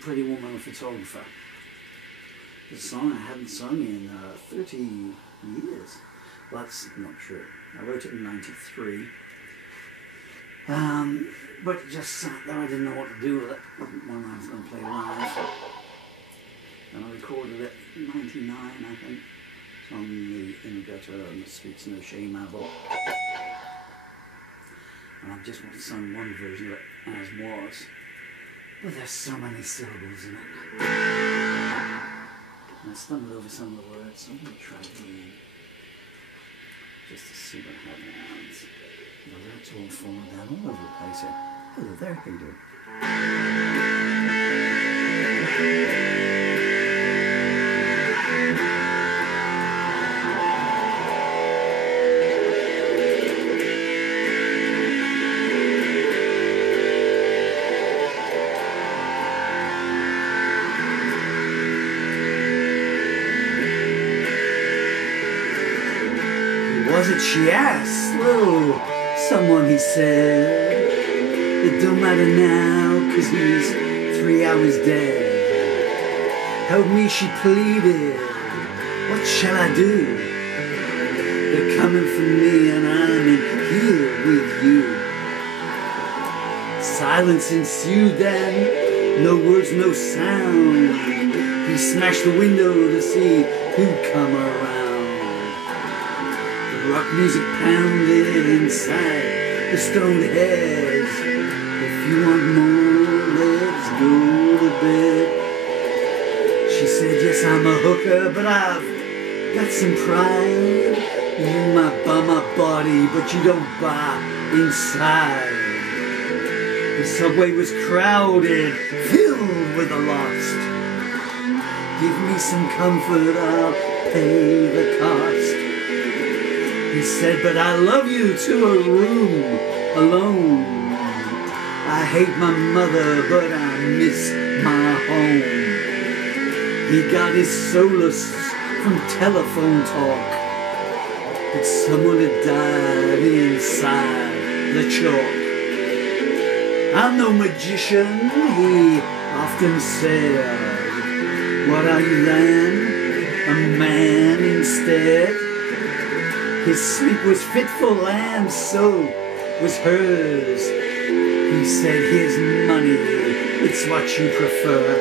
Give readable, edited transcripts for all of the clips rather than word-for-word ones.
Pretty Woman Photographer. It's a song I hadn't sung in 30 years. Well, that's not true. I wrote it in '93. But it just sat there. I didn't know what to do with it. One I was going to play live. And I recorded it in '99, I think. It's on the In the Gutter and the Streets No Shame album. And I've just sung one version of it as was. But there's so many syllables in it. And I stumbled over some of the words, so I'm going to try again. Just to see what happens. The lyrics all falling down all over the place here. Hello there, how you doing? Was it she asked? Well, someone he said. It don't matter now, 'cause he's 3 hours dead. Help me, she pleaded. What shall I do? They're coming for me and I'm in here with you. Silence ensued then, no words, no sound. He smashed the window to see who'd come around. Rock music pounded inside the stoned heads. If you want more, let's go to bed. She said, yes, I'm a hooker, but I've got some pride. You might buy my body, but you don't buy inside. The subway was crowded, filled with the lost. Give me some comfort, I'll pay the cost. He said, but I love you to a room alone. I hate my mother, but I miss my home. He got his solace from telephone talk, but someone had died inside the chalk. I'm no magician, he often said. What are you then? A man instead? His sleep was fitful and so was hers. He said, here's money, it's what you prefer.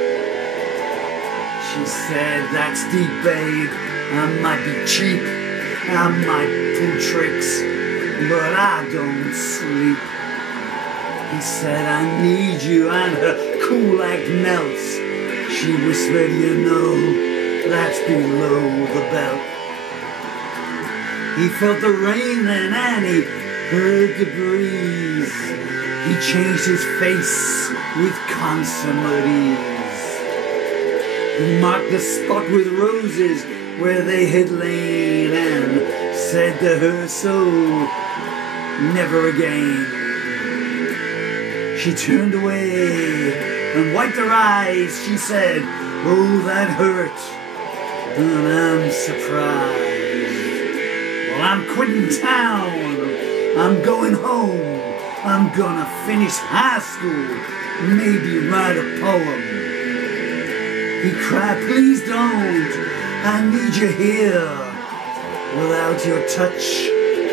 She said, that's deep, babe. I might be cheap, I might pull tricks, but I don't sleep. He said, I need you, and her cool act melts. She whispered, you know, that's below the belt. He felt the rain then and he heard the breeze. He changed his face with consummate ease. He marked the spot with roses where they had lain and said to her so, never again. She turned away and wiped her eyes. She said, oh, that hurt, and I'm surprised. Well, I'm quitting town, I'm going home, I'm gonna finish high school, maybe write a poem. He cried, please don't, I need you here. Without your touch,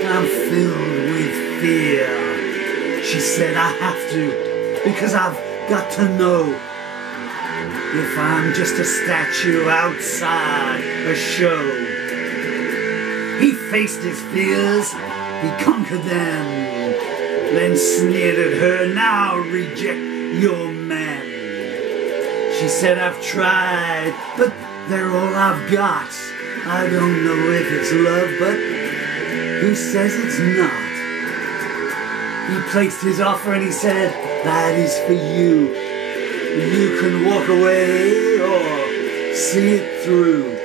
I'm filled with fear. She said, I have to, because I've got to know if I'm just a statue outside a show. He faced his fears, he conquered them, then sneered at her, now reject your man. She said, I've tried, but they're all I've got. I don't know if it's love, but who says it's not? He placed his offer and he said, that is for you. You can walk away or see it through.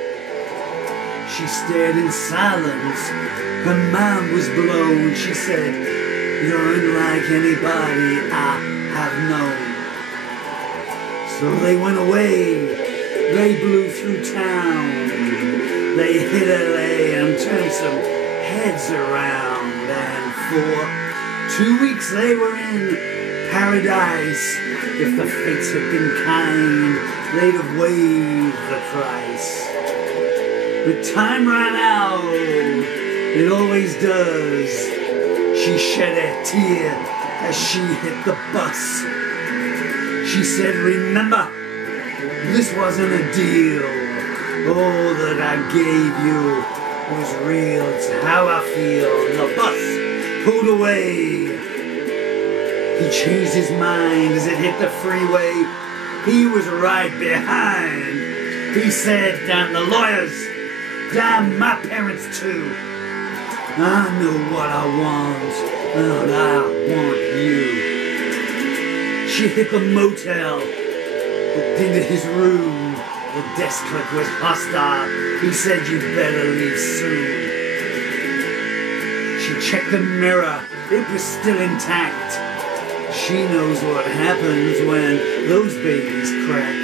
She stared in silence, her mind was blown. She said, you're unlike anybody I have known. So they went away, they blew through town. They hit LA and turned some heads around. And for 2 weeks they were in paradise. If the fates had been kind, they'd have waived the price. But time ran out, it always does. She shed a tear as she hit the bus. She said, remember, this wasn't a deal. All that I gave you was real. It's how I feel. The bus pulled away. He changed his mind as it hit the freeway. He was right behind. He said, damn the lawyers, damn my parents too. I know what I want, and I want you. She hit the motel, looked into his room. The desk clerk was hostile. He said, you'd better leave soon. She checked the mirror. It was still intact. She knows what happens when those babies crack.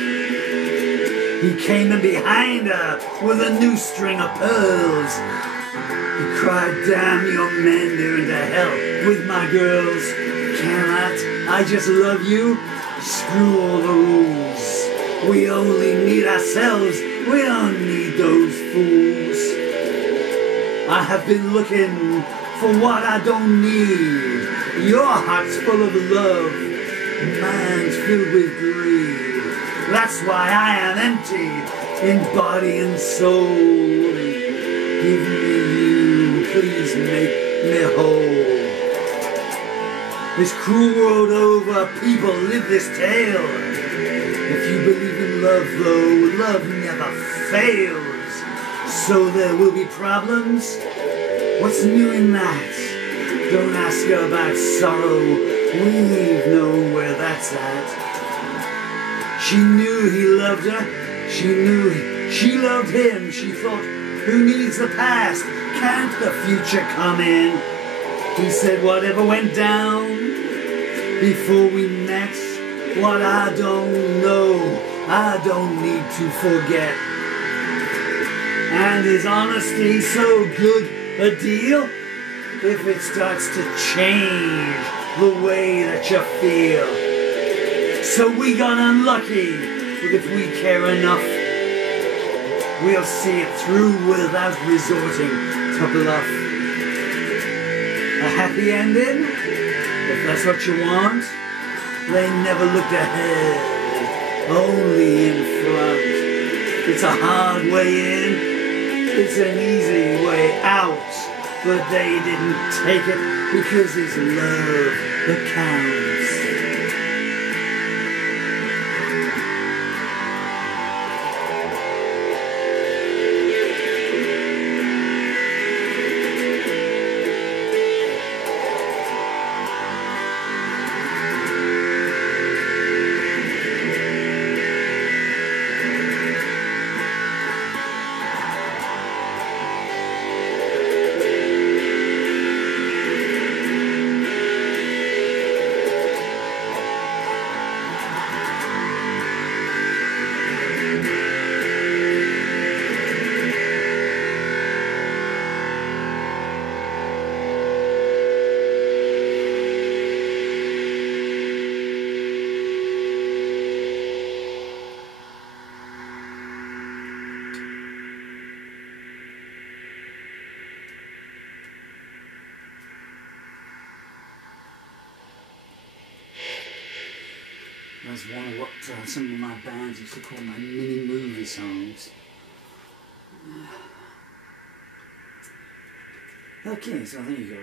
He came in behind her with a new string of pearls. He cried, damn your men, they're into hell with my girls. Cannot I just love you? Screw all the rules. We only need ourselves. We don't need those fools. I have been looking for what I don't need. Your heart's full of love. Mine's filled with greed. That's why I am empty in body and soul. Give me you, please make me whole. This cruel world over, people live this tale. If you believe in love, though, love never fails. So there will be problems. What's new in that? Don't ask her about sorrow. We've known where that's at. She knew he loved her. She knew she loved him. She thought, who needs the past? Can't the future come in? He said, whatever went down before we met, what I don't know, I don't need to forget. And is honesty so good a deal if it starts to change the way that you feel? So we got unlucky, but if we care enough, we'll see it through without resorting to bluff. A happy ending, if that's what you want. They never looked ahead, only in front. It's a hard way in, it's an easy way out. But they didn't take it because it's love that counts. That's one of what some of my bands used to call my mini movie songs. Okay, so there you go.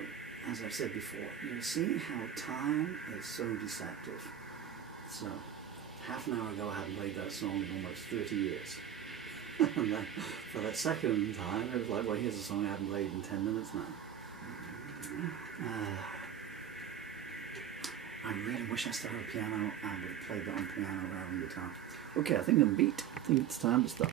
As I've said before, you'll see how time is so deceptive. So, half an hour ago I hadn't played that song in almost 30 years. And then for that second time, it was like, well, here's a song I haven't played in 10 minutes now. I really wish I still had a piano. I would have played that on piano rather than guitar. Okay, I think I'm beat. I think it's time to stop.